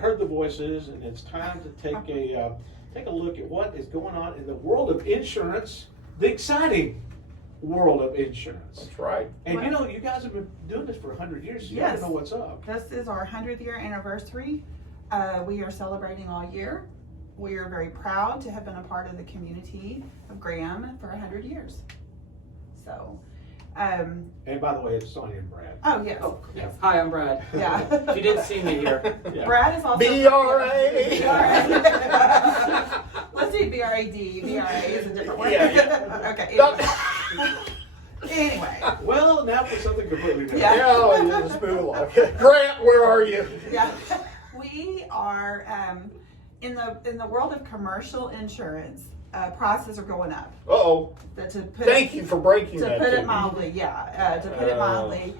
Heard the voices, and it's time to take a look at what is going on in the world of insurance, the exciting world of insurance. That's right. And you guys have been doing this for 100 years, so you Yes. gotta know what's up. This is our 100th year anniversary. We are celebrating all year. We are very proud to have been a part of the community of Graham for 100 years. So, And by the way, it's Sonia and Brad. oh yes, yes. Hi, I'm Brad. Yeah. If you didn't see me here. Yeah. Brad is also BRA. BRA. Let's do BRAD. BRA is a different word. Yeah. Okay. Anyway. Well, now for something completely different. Yeah. Yeah, just move along. Grant, where are you? Yeah. We are in the world of commercial insurance. Prices are going up. Uh-oh. Thank you for breaking that. To put to it me. mildly, yeah. To put it mildly,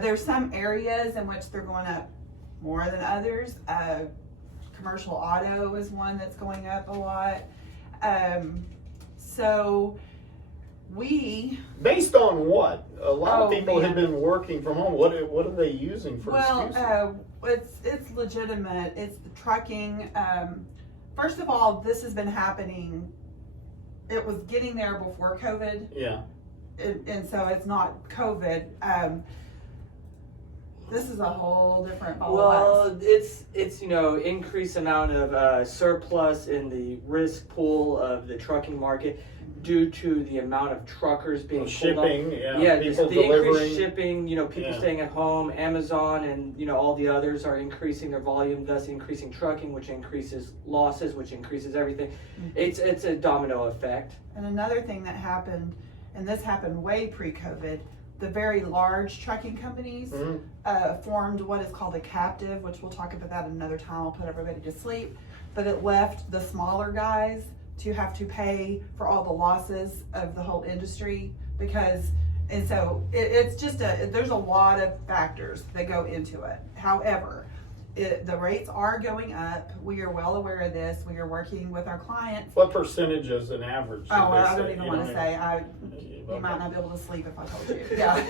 there's some areas in which they're going up more than others. Commercial auto is one that's going up a lot. So we. Based on what? A lot of people man. have been working from home. What are they using for excuses? It's legitimate. It's the trucking. First of all, this has been happening. It was getting there before COVID. Yeah. And so it's not COVID. This is a whole different ball of wax. It's increased amount of surplus in the risk pool of the trucking market due to the amount of truckers being pulled Shipping, up. yeah, the people delivering. increased shipping, people staying at home, Amazon and all the others are increasing their volume, thus increasing trucking, which increases losses, which increases everything. It's a domino effect. And another thing that happened, and this happened way pre-COVID, the very large trucking companies formed what is called a captive, which we'll talk about that another time. I'll put everybody to sleep. But it left the smaller guys to have to pay for all the losses of the whole industry and so it's just there's a lot of factors that go into it. However, the rates are going up. We are well aware of this. We are working with our clients. What percentage is an average? Oh, well, I don't even want to say. You might not be able to sleep if I told you. Yeah.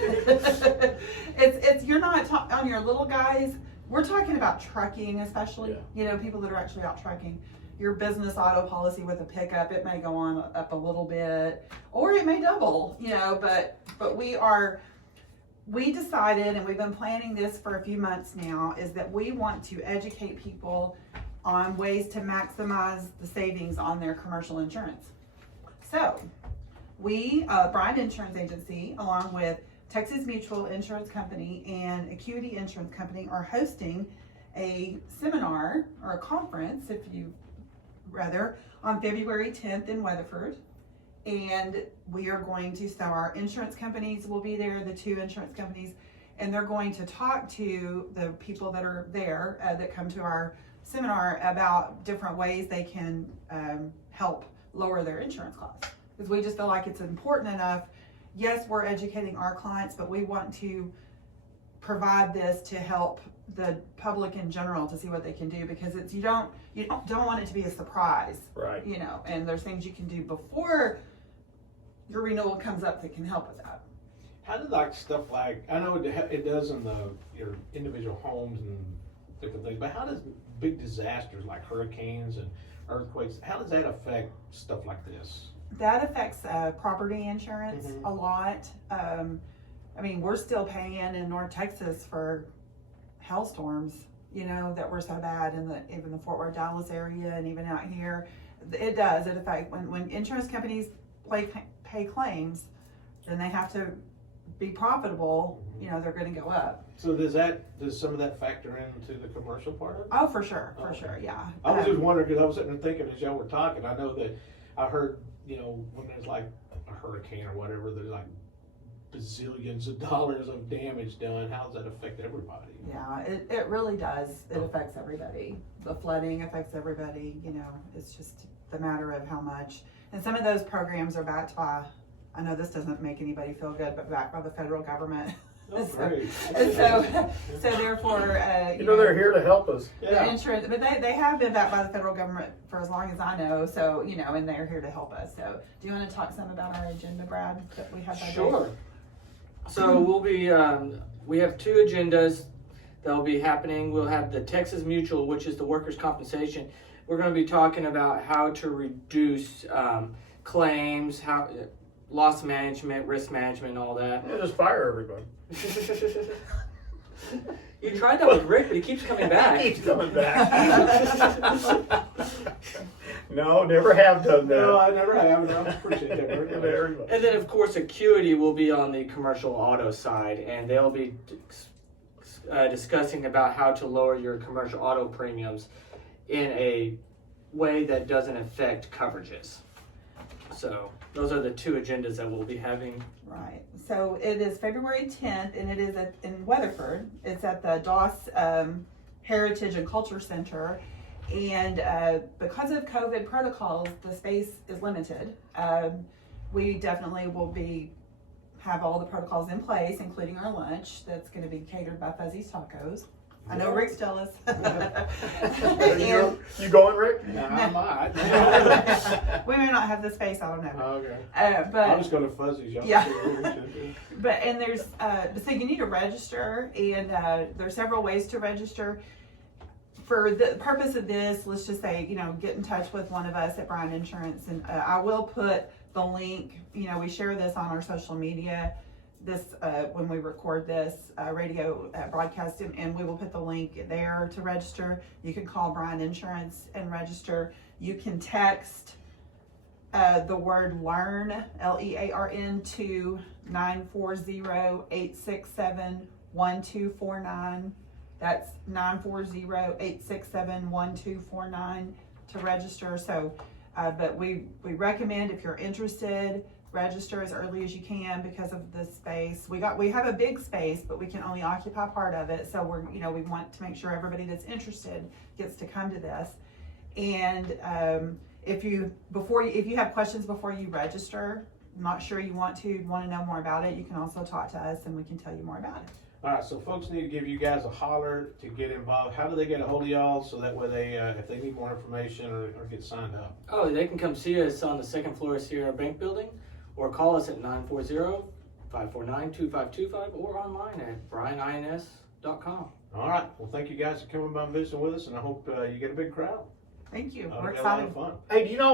it's you're not on your little guys. We're talking about trucking, especially. Yeah. People that are actually out trucking. Your business auto policy with a pickup, it may go on up a little bit, or it may double. But we decided, and we've been planning this for a few months now, is that we want to educate people on ways to maximize the savings on their commercial insurance. So we, Bryan Insurance Agency, along with Texas Mutual Insurance Company and Acuity Insurance Company, are hosting a seminar or a conference, on February 10th in Weatherford. And we are going to, so our insurance companies will be there, the two insurance companies, and they're going to talk to the people that are there that come to our seminar about different ways they can help lower their insurance costs. Because we just feel like it's important enough. Yes, we're educating our clients, but we want to provide this to help the public in general to see what they can do, because you don't want it to be a surprise, right? And there's things you can do before your renewal comes up that can help with that. How did stuff like, I know it does in your individual homes and different things, but how does big disasters like hurricanes and earthquakes, how does that affect stuff like this? That affects property insurance a lot. We're still paying in North Texas for hailstorms, that were so bad in even the Fort Worth, Dallas area, and even out here. It affects when insurance companies pay claims, then they have to be profitable. They're going to go up. So does some of that factor into the commercial part of it? Oh, for sure, yeah. I was just wondering, because I was sitting there thinking as y'all were talking, I know that I heard, when there's like a hurricane or whatever, there's like bazillions of dollars of damage done. How does that affect everybody? Yeah, it really does. It affects everybody. The flooding affects everybody. It's just the matter of how much. And some of those programs are backed by, I know this doesn't make anybody feel good, but backed by the federal government. Oh, great. so therefore, they're here to help us. The insurance, but they have been backed by the federal government for as long as I know. So and they're here to help us. So do you want to talk some about our agenda, Brad, that we have? Sure. So we'll be we have two agendas. that'll be happening. We'll have the Texas Mutual, which is the workers' compensation. We're going to be talking about how to reduce claims, how loss management, risk management, and all that. Yeah, just fire everybody. You tried that with Rick, but he keeps coming back. He's coming back. No, never have done that. No, I never have. I appreciate that very much. Very much. And then, of course, Acuity will be on the commercial auto side, and they'll be discussing about how to lower your commercial auto premiums in a way that doesn't affect coverages. So those are the two agendas that we'll be having. Right. So it is February 10th, and it is in Weatherford. It's at the Doss Heritage and Culture Center. And because of COVID protocols, the space is limited. We definitely will have all the protocols in place, including our lunch. That's going to be catered by Fuzzy's Tacos. I know Rick's jealous. You going, Rick? No, I might. We may not have the space. I don't know. Okay. But I was going to Fuzzy's. Y'all Yeah. see what we should do. But and there's so you need to register, and there's several ways to register. For the purpose of this, let's just say, get in touch with one of us at Bryan Insurance, and I will put the link. We share this on our social media. This when we record this radio broadcast, and we will put the link there to register. You can call Bryan Insurance and register. You can text the word LEARN, LEARN, to 940-867-1249. That's 940-867-1249 to register. So, but we recommend, if you're interested, register as early as you can because of the space. We have a big space, but we can only occupy part of it. So we want to make sure everybody that's interested gets to come to this. And if you have questions before you register, not sure you want to know more about it, you can also talk to us and we can tell you more about it. All right, so folks need to give you guys a holler to get involved. How do they get a hold of y'all so that way they, if they need more information or get signed up? Oh, they can come see us on the second floor of Sierra Bank Building, or call us at 940-549-2525, or online at brianins.com. All right, well, thank you guys for coming by and visiting with us, and I hope you get a big crowd. Thank you. We're We're gonna have a lot excited. of fun. Hey, do you know